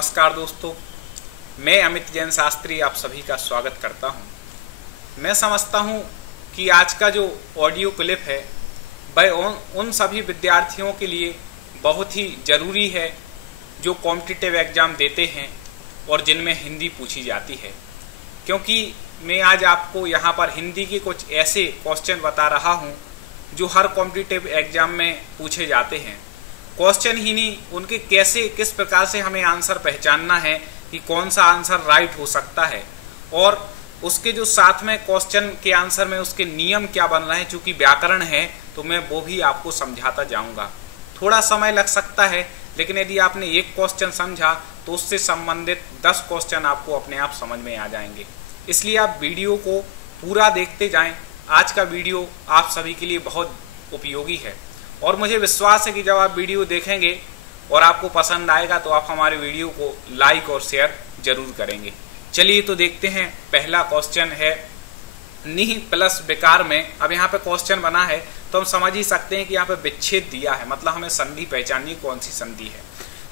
नमस्कार दोस्तों, मैं अमित जैन शास्त्री आप सभी का स्वागत करता हूं। मैं समझता हूं कि आज का जो ऑडियो क्लिप है वह उन सभी विद्यार्थियों के लिए बहुत ही ज़रूरी है जो कॉम्पिटिटिव एग्ज़ाम देते हैं और जिनमें हिंदी पूछी जाती है, क्योंकि मैं आज आपको यहाँ पर हिंदी के कुछ ऐसे क्वेश्चन बता रहा हूँ जो हर कॉम्पिटिटिव एग्ज़ाम में पूछे जाते हैं। क्वेश्चन ही नहीं, उनके कैसे किस प्रकार से हमें आंसर पहचानना है कि कौन सा आंसर राइट हो सकता है, और उसके जो साथ में क्वेश्चन के आंसर में उसके नियम क्या बन रहे हैं। चूंकि व्याकरण है तो मैं वो भी आपको समझाता जाऊंगा। थोड़ा समय लग सकता है, लेकिन यदि आपने एक क्वेश्चन समझा तो उससे संबंधित 10 क्वेश्चन आपको अपने आप समझ में आ जाएंगे। इसलिए आप वीडियो को पूरा देखते जाएं। आज का वीडियो आप सभी के लिए बहुत उपयोगी है और मुझे विश्वास है कि जब आप वीडियो देखेंगे और आपको पसंद आएगा तो आप हमारे वीडियो को लाइक और शेयर जरूर करेंगे। चलिए तो देखते हैं। पहला क्वेश्चन है निह प्लस विकार में। अब यहाँ पे क्वेश्चन बना है तो हम समझ ही सकते हैं कि यहाँ पे विच्छेद दिया है, मतलब हमें संधि पहचाननी कौन सी संधि है।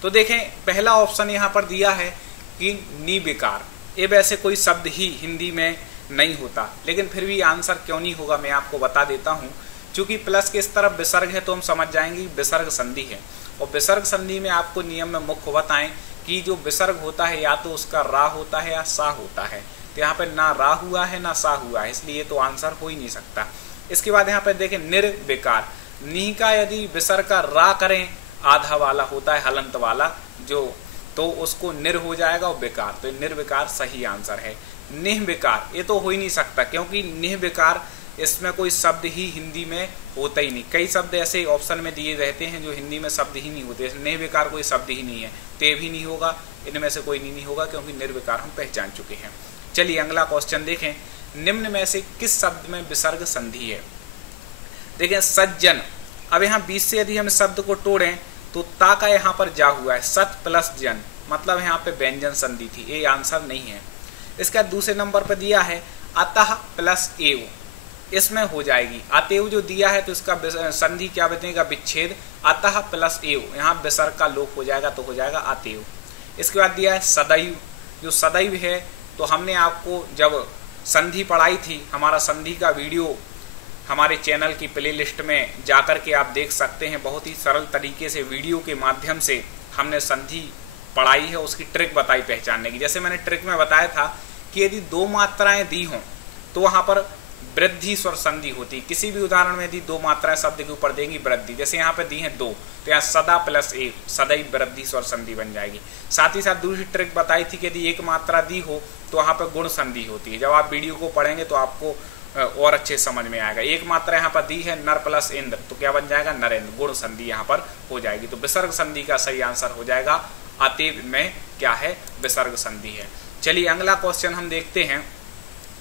तो देखें, पहला ऑप्शन यहाँ पर दिया है कि निविकार। ये वैसे कोई शब्द ही हिंदी में नहीं होता, लेकिन फिर भी आंसर क्यों नहीं होगा मैं आपको बता देता हूँ। चूंकि प्लस के इस तरफ विसर्ग है तो हम समझ जाएंगे विसर्ग संधि है, और विसर्ग संधि में आपको नियम में मुख्य बताएं कि जो विसर्ग होता है या तो उसका रा होता है या सा होता है। तो यहाँ पे ना रा हुआ है ना सा हुआ है, इसलिए तो आंसर हो ही नहीं सकता। इसके बाद यहाँ पे देखें निर्विकार। नी का यदि विसर्ग का रा करें, आधा वाला होता है हलंत वाला जो, तो उसको निर हो जाएगा और विकार, तो निर्विकार सही आंसर है। निविकार ये तो हो ही नहीं सकता, क्योंकि निविकार इसमें कोई शब्द ही हिंदी में होता ही नहीं। कई शब्द ऐसे ऑप्शन में दिए रहते हैं जो हिंदी में शब्द ही नहीं होते। निर्विकार कोई शब्द ही नहीं है, ते भी नहीं होगा, इनमें से कोई नहीं होगा, क्योंकि निर्विकार हम पहचान चुके हैं। चलिए अगला क्वेश्चन देखें। निम्न में से किस शब्द में विसर्ग संधि है? देखें, सज्जन। अब यहाँ 20 से यदि हम शब्द को तोड़ें तो ता का यहाँ पर जा हुआ है, सत प्लस जन, मतलब यहाँ पे व्यंजन संधि थी। ये आंसर नहीं है। इसका दूसरे नंबर पर दिया है अतः प्लस एव, इसमें हो जाएगी। अतएव जो दिया है तो इसका संधि क्या बनेगा? विच्छेद। अतः प्लस एव, यहाँ विसर्ग का लोप हो जाएगा तो हो जाएगा अतएव। इसके बाद दिया है सदैव। जो सदैव है तो हमने आपको जब संधि पढ़ाई थी, हमारा संधि का वीडियो हमारे चैनल की प्लेलिस्ट में जाकर के आप देख सकते हैं। बहुत ही सरल तरीके से वीडियो के माध्यम से हमने संधि पढ़ाई है, उसकी ट्रिक बताई पहचानने की। जैसे मैंने ट्रिक में बताया था कि यदि 2 मात्राएं दी हों तो वहां पर वृद्धि स्वर संधि होती। किसी भी उदाहरण में यदि 2 मात्राएं शब्द के ऊपर देंगी वृद्धि, जैसे यहाँ पे दी हैं 2, तो यहाँ सदा प्लस एक, सदैव वृद्धि स्वर संधि बन जाएगी। साथ ही साथ दूसरी ट्रिक बताई थी कि यदि 1 मात्रा दी हो तो वहां पर गुण संधि होती है। जब आप वीडियो को पढ़ेंगे तो आपको और अच्छे समझ में आएगा। 1 मात्रा यहाँ पर दी है नर प्लस इंद्र, तो क्या बन जाएगा? नरेंद्र। गुण संधि यहाँ पर हो जाएगी। तो विसर्ग संधि का सही आंसर हो जाएगा अतएव में क्या है? विसर्ग संधि है। चलिए अगला क्वेश्चन हम देखते हैं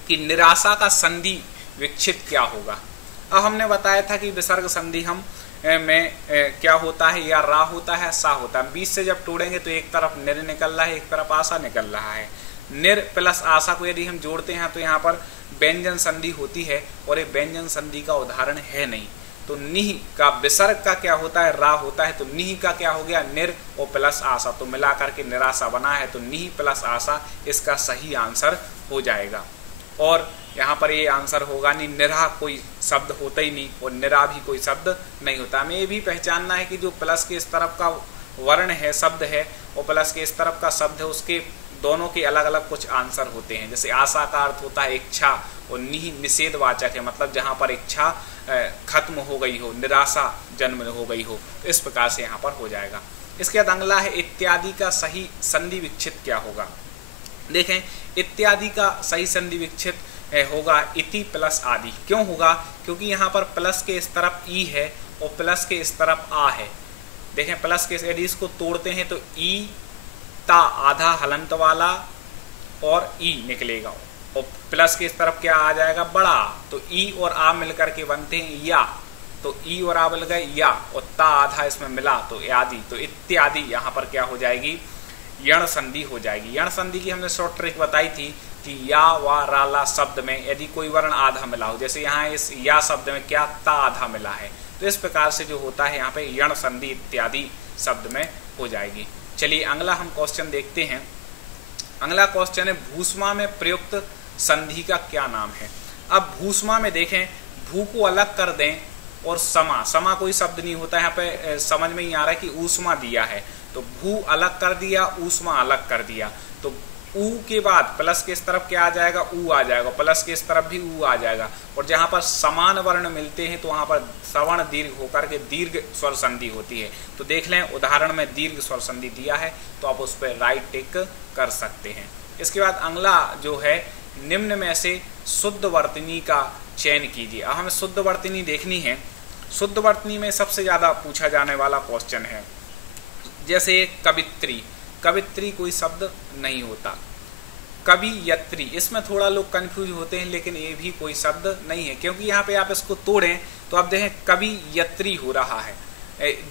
कि निराशा का संधि विच्छेद क्या होगा। अब हमने बताया था कि विसर्ग संधि हम में क्या होता है, या रा होता है सा होता है। 20 से जब तोड़ेंगे तो एक तरफ निर निकल रहा है, एक तरफ आशा निकल रहा है। निर प्लस आशा को यदि हम जोड़ते हैं तो यहाँ पर व्यंजन संधि होती है, और ये व्यंजन संधि का उदाहरण है नहीं। तो निह का विसर्ग का क्या होता है? रा होता है। तो निह का क्या हो गया? निर और प्लस आशा, तो मिला करके निराशा बना है। तो निह प्लस आशा इसका सही आंसर हो जाएगा। और यहाँ पर ये आंसर होगा नहीं, निरा कोई शब्द होता ही नहीं और निरा भी कोई शब्द नहीं होता। हमें ये भी पहचानना है कि जो प्लस के इस तरफ का वर्ण है, शब्द है, और प्लस के इस तरफ का शब्द है, उसके दोनों के अलग अलग कुछ आंसर होते हैं। जैसे आशा का अर्थ होता है इच्छा, और निह निषेधवाचक है, मतलब जहाँ पर इच्छा खत्म हो गई हो, निराशा जन्म हो गई हो। तो इस प्रकार से यहाँ पर हो जाएगा। इसके बाद अगला है इत्यादि का सही संधि विच्छेद क्या होगा। देखें, इत्यादि का सही संधि विच्छेद होगा इति प्लस आदि। क्यों होगा? क्योंकि यहाँ पर प्लस के इस तरफ ई है और प्लस के इस तरफ आ है। देखें, प्लस के यदि इसको तोड़ते हैं तो ई ता आधा हलंत वाला और ई निकलेगा, और प्लस के इस तरफ क्या आ जाएगा? बड़ा। तो ई और आ मिलकर के बनते हैं या, तो ई और आ मिल गए या, और ता आधा इसमें मिला तो आदि। तो इत्यादि यहाँ पर क्या हो जाएगी? यण संधि हो जाएगी। यण संधि की हमने शॉर्ट ट्रिक बताई थी कि या व राला शब्द में यदि कोई वर्ण आधा मिला हो, जैसे यहाँ इस या शब्द में क्या ता आधा मिला है, तो इस प्रकार से जो होता है यहाँ पे यण संधि इत्यादि शब्द में हो जाएगी। चलिए अगला हम क्वेश्चन देखते हैं। अगला क्वेश्चन है भूस्मा में प्रयुक्त संधि का क्या नाम है। अब भूस्मा में देखें, भू को अलग कर दें और समा, समा कोई शब्द नहीं होता, यहाँ पे समझ में ही आ रहा है कि ऊष्मा दिया है तो भू अलग कर दिया, ऊष्मा अलग कर दिया, तो ऊ के बाद प्लस के इस तरफ क्या आ जाएगा, ऊ आ जाएगा, प्लस के इस तरफ भी ऊ आ जाएगा, और जहां पर समान वर्ण मिलते हैं तो वहां पर सवर्ण दीर्घ होकर के दीर्घ स्वर संधि होती है। तो देख लें उदाहरण में दीर्घ स्वर संधि दिया है तो आप उस पर राइट टिक कर सकते हैं। इसके बाद अगला जो है, निम्न में से शुद्ध वर्तनी का चयन कीजिए। अब हमें शुद्ध वर्तनी देखनी है। शुद्ध वर्तनी में सबसे ज्यादा पूछा जाने वाला क्वेश्चन है, जैसे कवित्री, कवित्री कोई शब्द नहीं होता। कवियत्री, इसमें थोड़ा लोग कंफ्यूज होते हैं, लेकिन ये भी कोई शब्द नहीं है, क्योंकि यहाँ पे आप इसको तोड़ें तो आप देखें कवियत्री हो रहा है,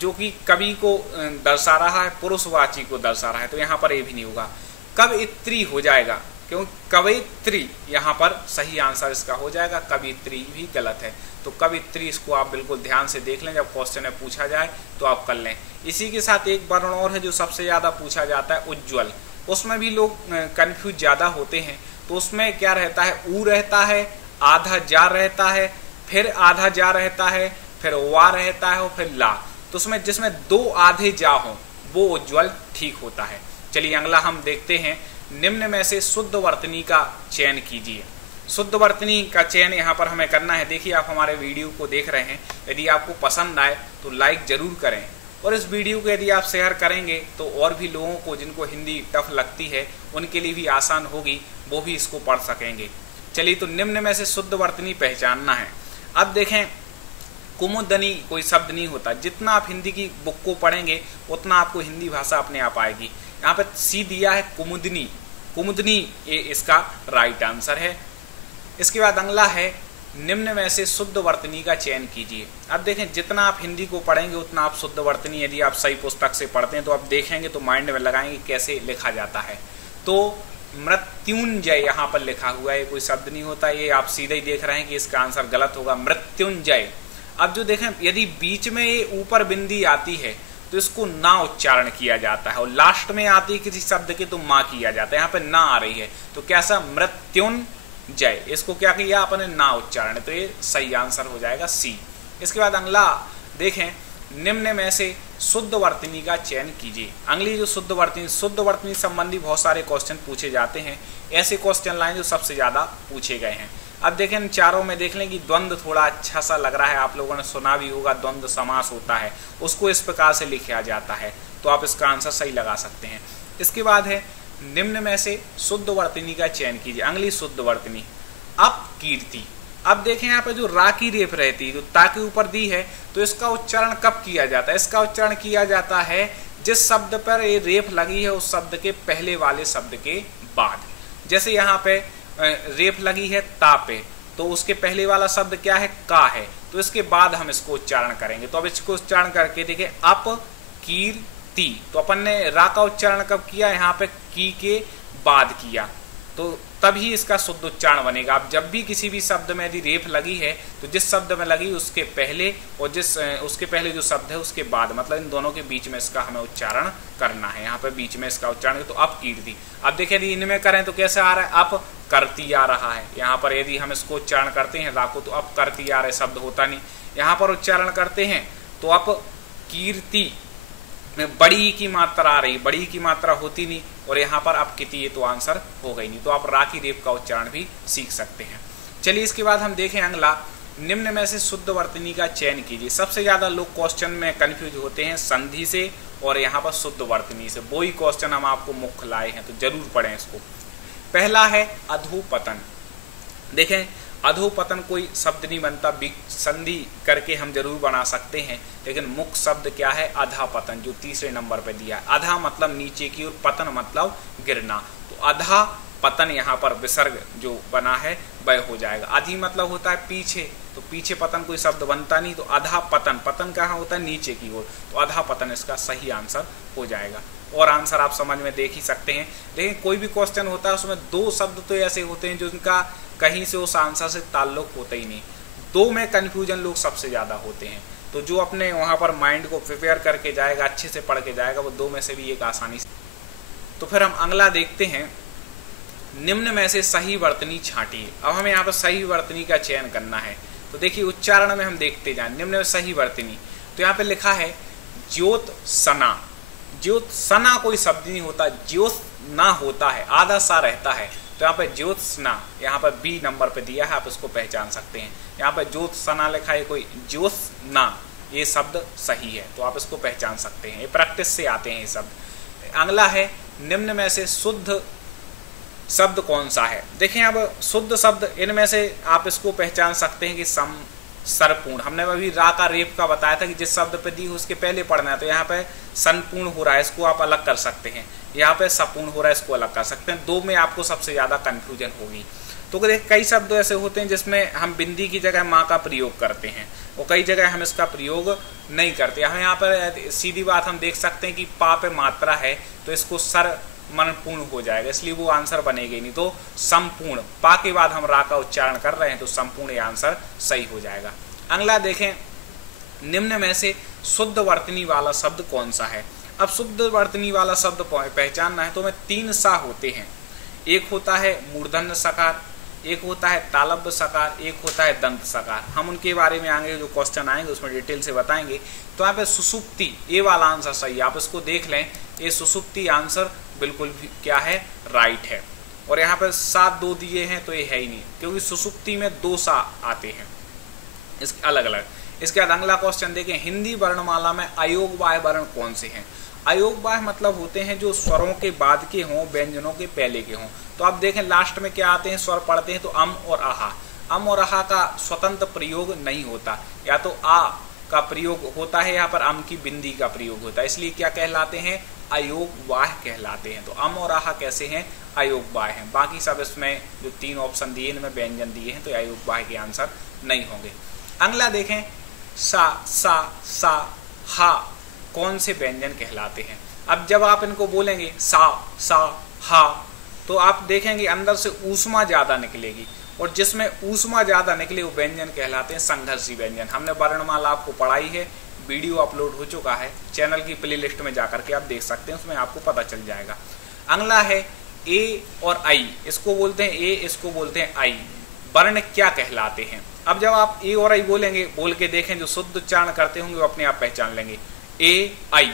जो कि कवि को दर्शा रहा है, पुरुषवाची को दर्शा रहा है, तो यहाँ पर ये भी नहीं होगा। कवित्री हो जाएगा, क्योंकि कवित्री यहाँ पर सही आंसर इसका हो जाएगा, कवित्री भी गलत है। तो कवित्री, इसको आप बिल्कुल ध्यान से देख लें, जब क्वेश्चन में पूछा जाए तो आप कर लें। इसी के साथ एक वर्ण और है जो सबसे ज्यादा पूछा जाता है, उज्ज्वल। उसमें भी लोग कंफ्यूज ज्यादा होते हैं, तो उसमें क्या रहता है, ऊ रहता है, आधा जा रहता है, फिर आधा जा रहता है, फिर वा रहता है और फिर ला। तो उसमें जिसमें दो आधे जा हो वो उज्ज्वल ठीक होता है। चलिए अगला हम देखते हैं, निम्न में से शुद्ध वर्तनी का चयन कीजिए। शुद्ध वर्तनी का चयन यहाँ पर हमें करना है। देखिए आप हमारे वीडियो को देख रहे हैं, यदि आपको पसंद आए तो लाइक जरूर करें, और इस वीडियो को यदि आप शेयर करेंगे तो और भी लोगों को जिनको हिंदी टफ लगती है उनके लिए भी आसान होगी, वो भी इसको पढ़ सकेंगे। चलिए, तो निम्न में से शुद्ध वर्तनी पहचानना है। अब देखें, कुमुदनी कोई शब्द नहीं होता। जितना आप हिंदी की बुक को पढ़ेंगे उतना आपको हिंदी भाषा अपने आप आएगी। यहाँ पे सी दिया है कुमुदनी, कुमुदनी ये इसका राइट आंसर है। इसके बाद अगला है, निम्न में से शुद्ध वर्तनी का चयन कीजिए। अब देखें, जितना आप हिंदी को पढ़ेंगे उतना आप शुद्ध वर्तनी, यदि आप सही पुस्तक से पढ़ते हैं तो आप देखेंगे तो माइंड में लगाएंगे कैसे लिखा जाता है। तो मृत्युंजय यहाँ पर लिखा हुआ है, कोई शब्द नहीं होता, ये आप सीधे ही देख रहे हैं कि इसका आंसर गलत होगा, मृत्युंजय। अब जो देखें, यदि बीच में ये ऊपर बिंदी आती है तो इसको ना उच्चारण किया जाता है, और लास्ट में आती है किसी शब्द के तो माँ किया जाता है। यहाँ पे ना आ रही है तो कैसा, मृत्युंजय, इसको क्या किया आपने, ना उच्चारण, तो ये सही आंसर हो जाएगा सी। इसके बाद अगला देखें, निम्न में से शुद्ध वर्तनी का चयन कीजिए। अगली जो शुद्ध वर्तनी संबंधी बहुत सारे क्वेश्चन पूछे जाते हैं, ऐसे क्वेश्चन लाइन जो सबसे ज्यादा पूछे गए हैं। अब देखें, इन चारों में देख लें कि द्वंद्व थोड़ा अच्छा सा लग रहा है, आप लोगों ने सुना भी होगा, द्वंद्व समास होता है, उसको इस प्रकार से लिखा जाता है, तो आप इसका आंसर सही लगा सकते हैं। इसके बाद है, निम्न में से शुद्ध वर्तनी का चयन कीजिए। अगली शुद्ध वर्तनी अपकीर्ति। अब देखें, यहाँ पे जो रा की रेफ रहती है, जो ता के ऊपर दी है, तो इसका उच्चारण कब किया जाता है, इसका उच्चारण किया जाता है जिस शब्द पर ये रेफ लगी है उस शब्द के पहले वाले शब्द के बाद। जैसे यहाँ पे रेफ लगी है ता पे, तो उसके पहले वाला शब्द क्या है, का है, तो इसके बाद हम इसको उच्चारण करेंगे। तो अब इसको उच्चारण करके देखिए, अप कीर्ति, तो अपन ने रा का उच्चारण कब किया, यहाँ पे की के बाद किया, तो तभी इसका शुद्ध उच्चारण बनेगा। अब जब भी किसी भी शब्द में यदि रेफ लगी है तो जिस शब्द में लगी उसके पहले और उसके पहले जो शब्द है उसके बाद, मतलब इन दोनों के बीच में इसका हमें उच्चारण करना है। यहाँ पे बीच में इसका उच्चारण, तो अप कीर्ति। अब देखिए, यदि इनमें करें तो कैसे आ रहा है, अप करती आ रहा है। यहाँ पर यदि हम इसको उच्चारण करते हैं रा को, तो अप करती आ रहा है, शब्द होता नहीं। यहाँ पर उच्चारण करते हैं तो अप कीर्ति में बड़ी की मात्रा आ रही, बड़ी की मात्रा होती नहीं, और यहाँ पर आप किती, ये तो आंसर हो गई नहीं। तो आप रा की रेफ का उच्चारण भी सीख सकते हैं। चलिए, इसके बाद हम देखें अगला, निम्न में से शुद्ध वर्तनी का चयन कीजिए। सबसे ज्यादा लोग क्वेश्चन में कंफ्यूज होते हैं संधि से और यहाँ पर शुद्ध वर्तनी से। वो ही क्वेश्चन हम आपको मुख्य लाए हैं, तो जरूर पढ़ें इसको। पहला है अधोपतन। देखें, अधोपतन कोई शब्द नहीं बनता, संधि करके हम जरूर बना सकते हैं, लेकिन मुख्य शब्द क्या है, अधापतन, जो तीसरे नंबर पे दिया है। अधा मतलब नीचे की और पतन मतलब गिरना, तो अधा पतन यहाँ पर विसर्ग जो बना है वह हो जाएगा। अधि मतलब होता है पीछे, तो पीछे पतन कोई शब्द बनता नहीं, तो अधा पतन, पतन कहाँ होता है, नीचे की ओर, तो अधा पतन इसका सही आंसर हो जाएगा। और आंसर आप समझ में देख ही सकते हैं। लेकिन कोई भी क्वेश्चन होता है उसमें दो शब्द तो ऐसे होते हैं जिनका कहीं से उस आंसर से ताल्लुक होता ही नहीं, दो में कंफ्यूजन लोग सबसे ज्यादा होते हैं। तो जो अपने वहाँ पर माइंड को प्रिपेयर करके जाएगा, अच्छे से पढ़ के जाएगा, वो 2 में से भी एक आसानी से। तो फिर हम अगला देखते हैं, निम्न में से सही वर्तनी छांटिए। अब हमें यहाँ पर सही वर्तनी का चयन करना है। तो देखिए उच्चारण में हम देखते जाएं, निम्न में सही वर्तनी। तो यहाँ पे लिखा है ज्योत्सना। ज्योत्सना कोई शब्द नहीं होता, ज्योत्सना होता है, आधा सा रहता है। तो यहाँ पे ज्योत्सना, यहाँ पर बी नंबर पे दिया है, आप इसको पहचान सकते हैं। यहाँ पे ज्योत्सना लिखा है, कोई ज्योत्सना, ये शब्द सही है, तो आप इसको पहचान सकते हैं, ये प्रैक्टिस से आते हैं ये शब्द। अगला है, निम्न में से शुद्ध शब्द कौन सा है। देखें अब शुद्ध शब्द इनमें से आप इसको पहचान सकते हैं कि सम, सरपूर्ण। हमने अभी रा का रेप का बताया था कि जिस शब्द पे दी उसके पहले पढ़ना है। तो यहाँ पे संपूर्ण हो रहा है, इसको आप अलग कर सकते हैं। यहाँ पे सपूर्ण हो रहा है, इसको अलग कर सकते हैं। 2 में आपको सबसे ज्यादा कंफ्यूजन होगी। तो कई शब्द ऐसे होते हैं जिसमें हम बिंदी की जगह माँ का प्रयोग करते हैं, और कई जगह हम इसका प्रयोग नहीं करते। हम यहाँ पर सीधी बात हम देख सकते हैं कि पा पे मात्रा है, तो इसको सर मन पूर्ण हो जाएगा, इसलिए वो आंसर बनेगा नहीं। तो संपूर्ण, पा के बाद हम रा का उच्चारण कर रहे हैं, तो संपूर्ण ये आंसर सही हो जाएगा। अगला देखें, निम्न में से शुद्ध वर्तनी वाला शब्द कौन सा है। अब शुद्ध वर्तनी वाला शब्द पहचानना है तो हमें 3 सा होते हैं। एक होता है मूर्धन्य सकार, एक होता है तालव्य सकार, एक होता है दंत सकार। हम उनके बारे में आगे जो क्वेश्चन आएंगे उसमें डिटेल से बताएंगे। तो यहाँ पे सुसुप्ति, ये वाला आंसर सही है, आप इसको देख लें, ये सुसुप्ति आंसर बिल्कुल भी क्या है, राइट है। और यहाँ पर 7 2 दिए हैं तो ये है ही नहीं, क्योंकि सुसुप्ति में 2 सा आते हैं इसके अलग अलग। इसके बाद अगला क्वेश्चन देखें, हिंदी वर्णमाला में अयोगवाह्य वर्ण कौन से हैं। अयोगवाह्य मतलब होते हैं जो स्वरों के बाद के हों, व्यंजनों के पहले के हों। तो आप देखें लास्ट में क्या आते हैं, स्वर पढ़ते हैं तो अम और आहा। अम और आहा का स्वतंत्र प्रयोग नहीं होता, या तो आ का प्रयोग होता है, यहाँ पर अम की बिंदी का प्रयोग होता है, इसलिए क्या कहलाते हैं, अयोगवाह्य कहलाते हैं। तो अम और आहा कैसे हैं, अयोगवाह्य हैं। बाकी सब इसमें जो 3 ऑप्शन दिए इनमें व्यंजन दिए हैं, तो अयोगवाह्य के आंसर नहीं होंगे। अगला देखें, सा, सा, सा, हा कौन से व्यंजन कहलाते हैं। अब जब आप इनको बोलेंगे सा, सा, हा, तो आप देखेंगे अंदर से ऊष्मा ज्यादा निकलेगी, और जिसमें ऊष्मा ज्यादा निकले वो व्यंजन कहलाते हैं संघर्षी व्यंजन। हमने वर्णमाला आपको पढ़ाई है, वीडियो अपलोड हो चुका है, चैनल की प्लेलिस्ट में जाकर के आप देख सकते हैं, उसमें आपको पता चल जाएगा। अगला है ए और आई, इसको बोलते हैं ए, इसको बोलते हैं आई। वर्ण क्या कहलाते हैं। अब जब आप ए और आई बोलेंगे, बोल के देखें, जो शुद्ध उच्चारण करते होंगे वो अपने आप पहचान लेंगे, ए आई,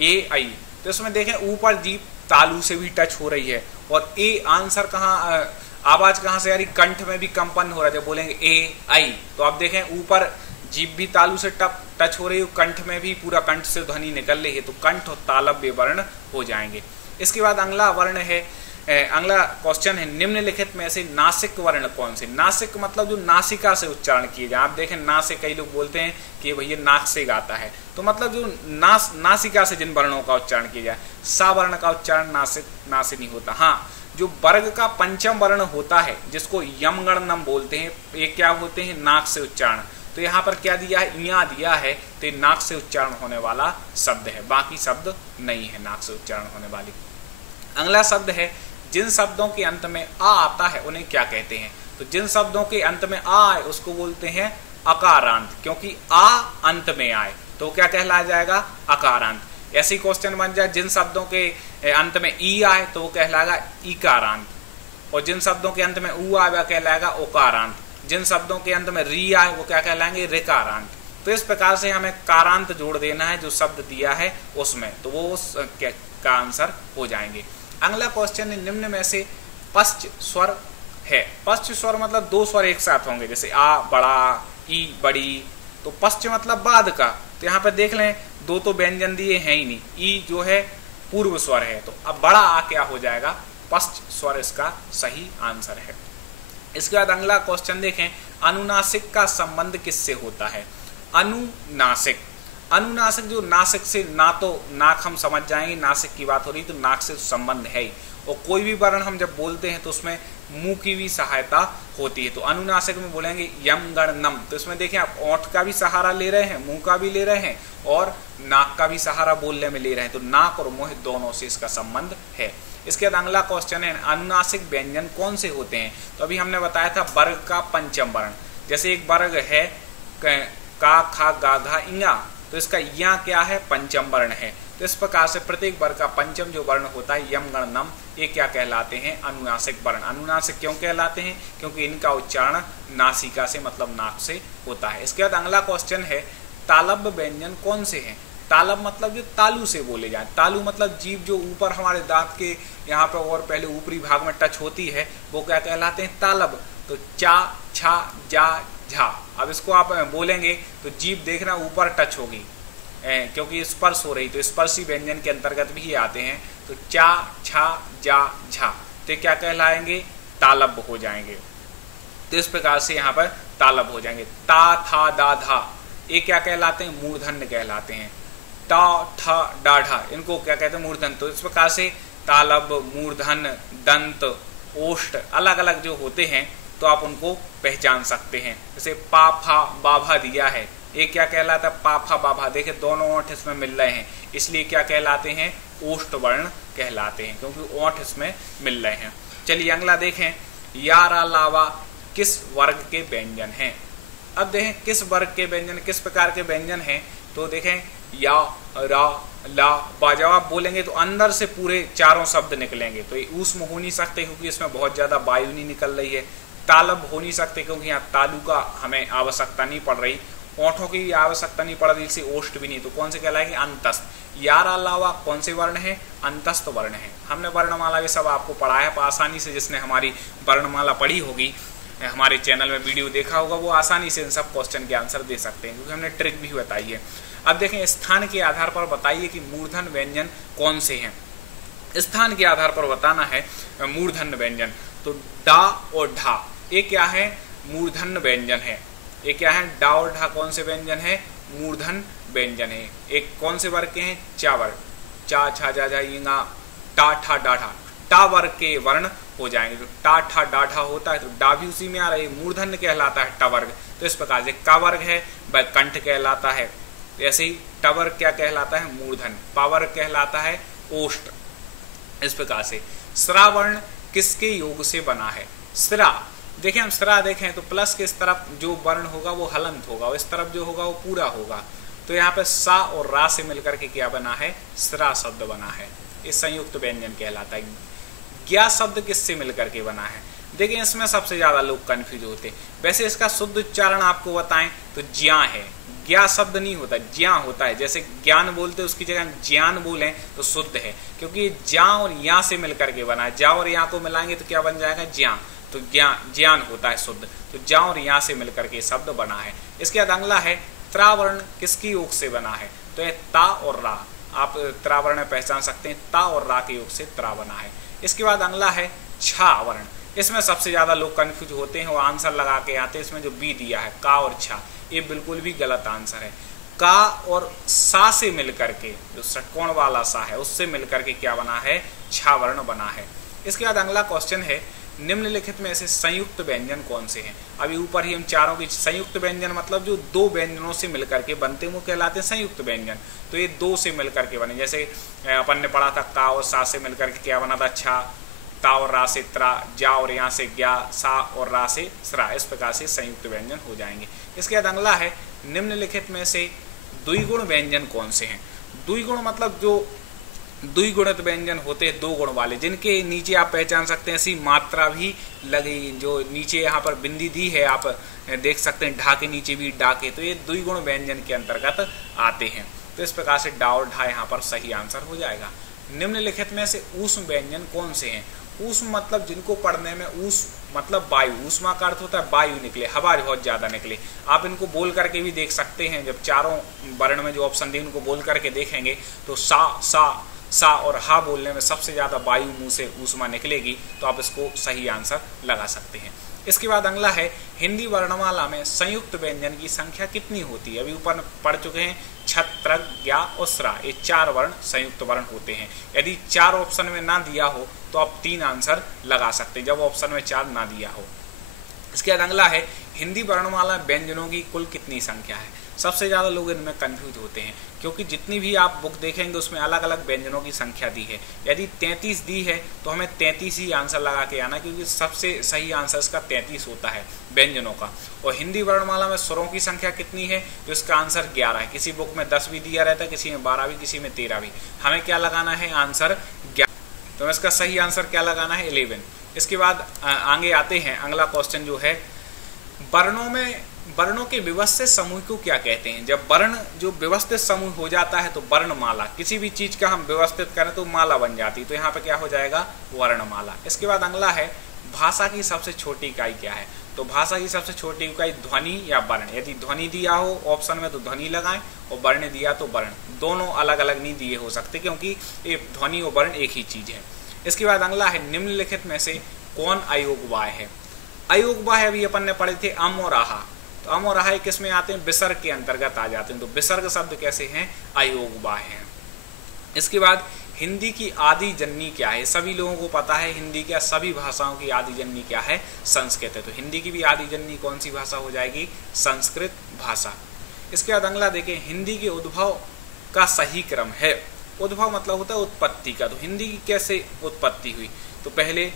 ए आई। तो इसमें देखें ऊपर जीभ तालू से भी टच हो रही है, और ए आंसर कहाँ, आवाज कहाँ से आ रही, कंठ में भी कंपन हो रहा है। जब बोलेंगे ए आई, तो आप देखें ऊपर जीभ भी तालू से टच हो रही है, कंठ में भी पूरा कंठ से ध्वनि निकल रही है, तो कंठ और तालव्य वर्ण हो जाएंगे। इसके बाद अगला वर्ण है, अगला क्वेश्चन है, निम्नलिखित में से नासिक वर्ण कौन से। नासिक मतलब जो नासिका से उच्चारण किए जाए। आप देखें ना से कई लोग बोलते हैं कि भैया नाक से गाता है, तो मतलब जो नासिका से जिन वर्णों का उच्चारण किया जाए। सा वर्ण का उच्चारण ना से नहीं होता। हाँ, जो वर्ग का पंचम वर्ण होता है जिसको यमगणनम बोलते हैं, ये क्या होते हैं, नाक से उच्चारण। तो यहाँ पर क्या दिया है, इया दिया है, तो ये नाक से उच्चारण होने वाला शब्द है, बाकी शब्द नहीं है नाक से उच्चारण होने वाली। अगला शब्द है, जिन शब्दों के अंत में आ आता है उन्हें क्या कहते हैं। तो जिन शब्दों के अंत में आ आए उसको बोलते हैं अकारांत, क्योंकि आ अंत में आए तो क्या कहलाया जाएगा, अकारांत। ऐसी क्वेश्चन बन जाए, जिन शब्दों के अंत में ई आए तो वो कहलाएगा इकारांत, और जिन शब्दों के अंत में ऊ आए वह कहलाएगा ओकारांत, जिन शब्दों के अंत में री आए वो क्या कहलाएंगे, ऋकारांत। तो इस प्रकार से हमें कारांत जोड़ देना है जो शब्द दिया है उसमें, तो वो का आंसर हो जाएंगे। अगला क्वेश्चन है, निम्न में से पश्च स्वर है। पश्च स्वर मतलब 2 स्वर एक साथ होंगे, जैसे आ बड़ा, ई बड़ी। तो पश्च मतलब बाद का, तो यहाँ पे देख लें 2 तो व्यंजन दिए हैं ही नहीं, ई जो है पूर्व स्वर है, तो अब बड़ा आ क्या हो जाएगा, पश्च स्वर इसका सही आंसर है। इसके बाद अगला क्वेश्चन देखें, अनुनासिक का संबंध किससे होता है। अनुनासिक, अनुनासिक जो नासिक से, ना तो नाक हम समझ जाएंगे, नासिक की बात हो रही तो नाक से संबंध है ही, और कोई भी वर्ण हम जब बोलते हैं तो उसमें मुंह की भी सहायता होती है। तो अनुनासिक में बोलेंगे यम गण नम, तो इसमें देखें आप ओंठ का भी सहारा ले रहे हैं, मुंह का भी ले रहे हैं, और नाक का भी सहारा बोलने में ले रहे हैं, तो नाक और मुंह दोनों से इसका संबंध है। इसके बाद अगला क्वेश्चन है, अनुनासिक व्यंजन कौन से होते हैं। तो अभी हमने बताया था वर्ग का पंचम वर्ण, जैसे एक वर्ग है का, खा, गा, घा, इंगा, तो इसका या क्या है, पंचम वर्ण है। तो इस प्रकार से प्रत्येक वर्ग का पंचम जो वर्ण होता है यम गण नम, ये क्या कहलाते हैं, अनुनासिक वर्ण। अनुनासिक क्यों कहलाते हैं, क्योंकि इनका उच्चारण नासिका से मतलब नाक से होता है। इसके बाद अगला क्वेश्चन है तालव्य व्यंजन कौन से हैं। तालव मतलब जो तालू से बोले जाए, तालू मतलब जीभ जो ऊपर हमारे दांत के यहाँ पे और पहले ऊपरी भाग में टच होती है, वो क्या कहलाते हैं, तालव। तो चा, छा, जा, झा। अब इसको आप बोलेंगे तो जीभ देखना ऊपर टच होगी, क्योंकि स्पर्श हो रही, तो स्पर्शी व्यंजन के अंतर्गत भी आते हैं। तो चा, छा, जा, झा, तो क्या कहलाएंगे, तालव्य हो जाएंगे। तो इस प्रकार से यहाँ पर तालव्य हो जाएंगे। ता, था, दा, धा, ये क्या कहलाते हैं, मूर्धन्य कहलाते हैं। टा, ठा, डा, ढा, इनको क्या कहते हैं, मूर्धन्य। तो इस प्रकार से तालव्य, मूर्धन्य, दंत, ओष्ठ अलग अलग जो होते हैं तो आप उनको पहचान सकते हैं। जैसे पा, फा, बाभा दिया है, ये क्या कहलाता है, पाफा, बाभा। देखिए दोनों ओंठ इसमें मिल रहे हैं, इसलिए क्या कहलाते हैं, ओष्ठ वर्ण कहलाते हैं, क्योंकि ओंठ इसमें मिल रहे हैं। चलिए अगला देखें, या, रा, लावा किस वर्ग के व्यंजन हैं। अब देखें किस वर्ग के व्यंजन, किस प्रकार के व्यंजन हैं। तो देखें या, रा, ला, बा, जब आप बोलेंगे तो अंदर से पूरे चारों शब्द निकलेंगे। तो ये ऊष्म हो नहीं सकते क्योंकि इसमें बहुत ज्यादा वायु नहीं निकल रही है। तालब हो नहीं सकते क्योंकि यहाँ तालु का हमें आवश्यकता नहीं पड़ रही, ओंठों की आवश्यकता नहीं पड़ रही, इसे ओष्ठ भी नहीं। तो कौन से कहलाएंगे, अंतस्थ। यार अलावा कौन से वर्ण है, अंतस्थ वर्ण है। हमने वर्णमाला ये सब आपको पढ़ाया है, आसानी से जिसने हमारी वर्णमाला पढ़ी होगी, हमारे चैनल में वीडियो देखा होगा, वो आसानी से इन सब क्वेश्चन के आंसर दे सकते हैं, क्योंकि हमने ट्रिक भी बताई है। अब देखें स्थान के आधार पर बताइए कि मूर्धन्य व्यंजन कौन से हैं। स्थान के आधार पर बताना है मूर्धन्य व्यंजन। तो डा और ढा, ये क्या है, मूर्धन्य व्यंजन है। ये क्या है, डा और ढा कौन से व्यंजन है, मूर्धन्य व्यंजन है। एक कौन से वर्ग के हैं, चा वर्ग। चा, छा, जा, झा, इंगा, टा, ठा, डा, ढा, टा वर्ग के वर्ण हो जाएंगे। तो टा, ठा, डा, ढा होता है तो डा भी उसी में आ रहा है, मूर्धन्य कहलाता है टा वर्ग। तो इस प्रकार से का वर्ग है वह कंठ कहलाता है, ऐसे ही टा वर्ग क्या कहलाता है, मूर्धन्य। पा वर्ग कहलाता है ओष्ठ। इस प्रकार से श्रावर्ण किसके योग से बना है, श्रा। देखें हम श्रा देखें तो प्लस के इस तरफ जो वर्ण होगा वो हलंत होगा, और इस तरफ जो होगा वो पूरा होगा। तो यहाँ पे सा और रा से मिलकर के क्या बना है, श्रा शब्द बना है। ये संयुक्त व्यंजन कहलाता है। ज्ञा शब्द किससे मिलकर के बना है, देखिए इसमें सबसे ज्यादा लोग कंफ्यूज होते हैं। वैसे इसका शुद्ध उच्चारण आपको बताएं तो ज्या है, ज्ञा शब्द नहीं होता, ज्या होता है। जैसे ज्ञान बोलते उसकी जगह ज्ञान बोलें तो शुद्ध है, क्योंकि ज्या और या से मिलकर के बना है। ज्या और या को मिलाएंगे तो क्या बन जाएगा, ज्ञा। तो ज्ञान होता है शुद्ध। तो ज्या और या से मिलकर के शब्द बना है। इसके बाद अगला है त्रावर्ण किसकी योग से बना है, तो ये ता और रा। आप त्रावर्ण में पहचान सकते हैं, ता और रा के योग से त्रा बना है। इसके बाद अगला है छा वर्ण। इसमें सबसे ज्यादा लोग कंफ्यूज होते हैं और आंसर लगा के आते हैं। इसमें जो बी दिया है का और छा, ये बिल्कुल भी गलत आंसर है। का और सा से मिलकर के, जो षटकोण वाला सा है उससे मिलकर के क्या बना है, छा वर्ण बना है। इसके बाद अगला क्वेश्चन है निम्नलिखित में से संयुक्त व्यंजन कौन से हैं। अभी ऊपर ही हम चारों की संयुक्त व्यंजन मतलब जो दो व्यंजनों से मिलकर के बनते हैं वो कहलाते हैं संयुक्त व्यंजन। तो ये दो से मिलकर के बने, जैसे अपन ने पढ़ा था का और सा से मिलकर के क्या बना था, छा। ता और रा से त्रा, जा और यहाँ से ज्ञा, सा और रा से स्रा। इस प्रकार से संयुक्त व्यंजन हो जाएंगे। इसके बाद अगला है निम्नलिखित में से द्विगुण व्यंजन कौन से हैं। द्विगुण मतलब जो द्विगुणित व्यंजन होते हैं, दो गुण वाले, जिनके नीचे आप पहचान सकते हैं ऐसी मात्रा भी लगी, जो नीचे यहाँ पर बिंदी दी है आप देख सकते हैं, ढा के नीचे भी डा के, तो ये द्विगुण व्यंजन के अंतर्गत आते हैं। तो इस प्रकार से डा और ढा यहाँ पर सही आंसर हो जाएगा। निम्नलिखित में से ऊष्म व्यंजन कौन से हैं। ऊष्म मतलब जिनको पढ़ने में ऊष्म मतलब वायु, ऊष्मा का अर्थ होता है वायु निकले, हवा बहुत ज्यादा निकले। आप इनको बोल करके भी देख सकते हैं, जब चारों वर्ण में जो ऑप्शन दिए उनको बोल करके देखेंगे तो सा और हा बोलने में सबसे ज्यादा वायु मुंह से ऊष्मा निकलेगी, तो आप इसको सही आंसर लगा सकते हैं। इसके बाद अगला है हिंदी वर्णमाला में संयुक्त व्यंजन की संख्या कितनी होती है। अभी ऊपर पढ़ चुके हैं छत्र, ज्ञा और स्रा, ये चार वर्ण संयुक्त वर्ण होते हैं। यदि चार ऑप्शन में ना दिया हो तो आप तीन आंसर लगा सकते हैं, जब ऑप्शन में चार ना दिया हो। इसके बाद अगला है हिंदी वर्णमाला में व्यंजनों की कुल कितनी संख्या है। सबसे ज़्यादा लोग इनमें कंफ्यूज होते हैं क्योंकि जितनी भी आप बुक देखेंगे उसमें अलग अलग व्यंजनों की संख्या दी है। यदि 33 दी है तो हमें 33 ही आंसर लगा के आना, क्योंकि सबसे सही आंसर इसका 33 होता है व्यंजनों का। और हिंदी वर्णमाला में स्वरों की संख्या कितनी है, तो इसका आंसर 11 है। किसी बुक में 10 भी दिया रहता है, किसी में 12 भी, किसी में 13 भी। हमें क्या लगाना है, आंसर 11। तो इसका सही आंसर क्या लगाना है, 11। इसके बाद आगे आते हैं, अगला क्वेश्चन जो है वर्णों के व्यवस्थित समूह को क्या कहते हैं। जब वर्ण जो व्यवस्थित समूह हो जाता है तो वर्णमाला, किसी भी चीज का हम व्यवस्थित करें तो माला बन जाती, तो यहाँ पे क्या हो जाएगा, वर्णमाला। इसके बाद अगला है भाषा की सबसे छोटी इकाई क्या है। तो भाषा की सबसे छोटी इकाई ध्वनि या वर्ण। यदि ध्वनि दिया हो ऑप्शन में तो ध्वनि लगाएं, और वर्ण दिया तो वर्ण। दोनों अलग अलग नहीं दिए हो सकते क्योंकि ये ध्वनि और वर्ण एक ही चीज है। इसके बाद अगला है निम्नलिखित में से कौन अयोग्यवाय है। अयोग्यवाय अभी अपन ने पढ़े थे अम और आहा, तो अम और आहा किस में आते हैं, विसर्ग के अंतर्गत आ जाते हैं। तो विसर्ग शब्द कैसे हैं, अयोग्यवाय हैं। इसके बाद हिंदी की आदि जननी क्या है। सभी लोगों को पता है हिंदी क्या, सभी भाषाओं की आदि जननी क्या है, संस्कृत है। तो हिंदी की भी आदि जननी कौन सी भाषा हो जाएगी, संस्कृत भाषा। इसके बाद अगला देखें, हिंदी के उद्भव का सही क्रम है। उद्भव मतलब होता है उत्पत्ति का। तो हिंदी की कैसे उत्पत्ति हुई, तो पहले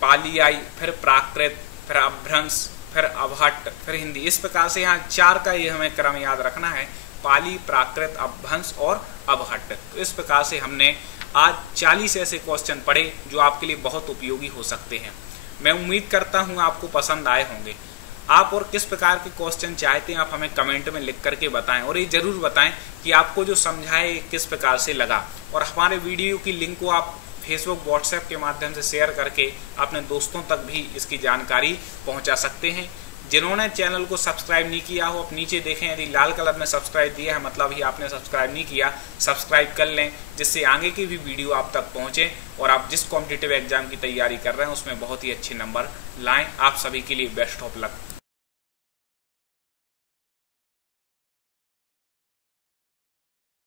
पाली आई, फिर प्राकृत, फिर अपभ्रंश, फिर अवहट्ट, फिर हिंदी। इस प्रकार से यहाँ 4 का ये हमें क्रम याद रखना है, पाली, प्राकृत, अपभ्रंश और अवहट्ट। तो इस प्रकार से हमने आज 40 ऐसे क्वेश्चन पढ़े जो आपके लिए बहुत उपयोगी हो सकते हैं। मैं उम्मीद करता हूँ आपको पसंद आए होंगे। आप और किस प्रकार के क्वेश्चन चाहते हैं आप हमें कमेंट में लिख करके बताएं, और ये जरूर बताएं कि आपको जो समझाए किस प्रकार से लगा। और हमारे वीडियो की लिंक को आप फेसबुक, व्हाट्सएप के माध्यम से शेयर करके अपने दोस्तों तक भी इसकी जानकारी पहुंचा सकते हैं। जिन्होंने चैनल को सब्सक्राइब नहीं किया हो, आप नीचे देखें, यदि लाल कलर में सब्सक्राइब दिया है मतलब ही आपने सब्सक्राइब नहीं किया, सब्सक्राइब कर लें, जिससे आगे की भी वीडियो आप तक पहुंचे और आप जिस कॉम्पिटिटिव एग्जाम की तैयारी कर रहे हैं उसमें बहुत ही अच्छे नंबर लाएं। आप सभी के लिए बेस्ट ऑफ लक।